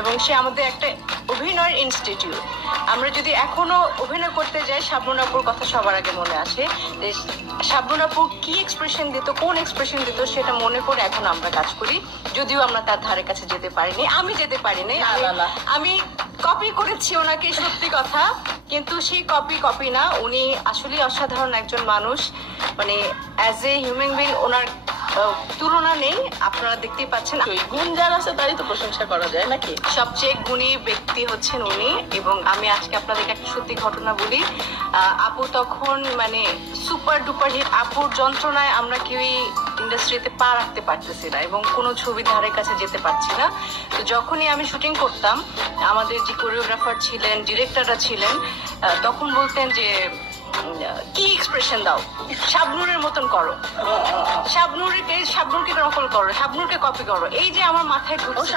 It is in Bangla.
এবং সে আমাদের একটা অভিনয়ের ইনস্টিটিউট। আমরা যদি এখনো অভিনয় করতে যাই, শাবনূর আপুর কথা সবার আগে মনে আসে যে শাবনূর আপু কি এক্সপ্রেশন দিত, কোন এক্সপ্রেশন দিত, সেটা মনে করে এখন আমরা কাজ করি। যদিও আমরা তার ধারে কাছে যেতে পারিনি, আমি যেতে পারিনি, আমি কপি করেছি ওনাকে, সত্যি কথা। কিন্তু সেই কপি না, উনি আসলে অসাধারণ একজন মানুষ। মানে অ্যাজ এ হিউম্যান বিং ওনার তুলনা নেই। আপনারা দেখতেই পাচ্ছেন, গুণ যার আছে তারই তো প্রশংসা করা যায় নাকি। সবচেয়ে গুণী ব্যক্তি হচ্ছেন উনি। এবং আমি আজকে আপনাদেরকে একটা সত্যি ঘটনা বলি। আপু তখন মানে সুপার ডুপার হিট, আপুর যন্ত্রণায় আমরা কেউই ইন্ডাস্ট্রিতে পা রাখতে পারতেছি না এবং কোনো ছবি ধারে কাছে যেতে পারছি না। তো যখনই আমি শুটিং করতাম, আমাদের যে কোরিওগ্রাফার ছিলেন, ডিরেক্টররা ছিলেন, তখন বলতেন যে কি এক্সপ্রেশন দাও, শাবনূরের মতন করো, শাবনূরকে নকল করো, শাবনূরকে কপি করো। এই যে আমার মাথায় ঘুরছে।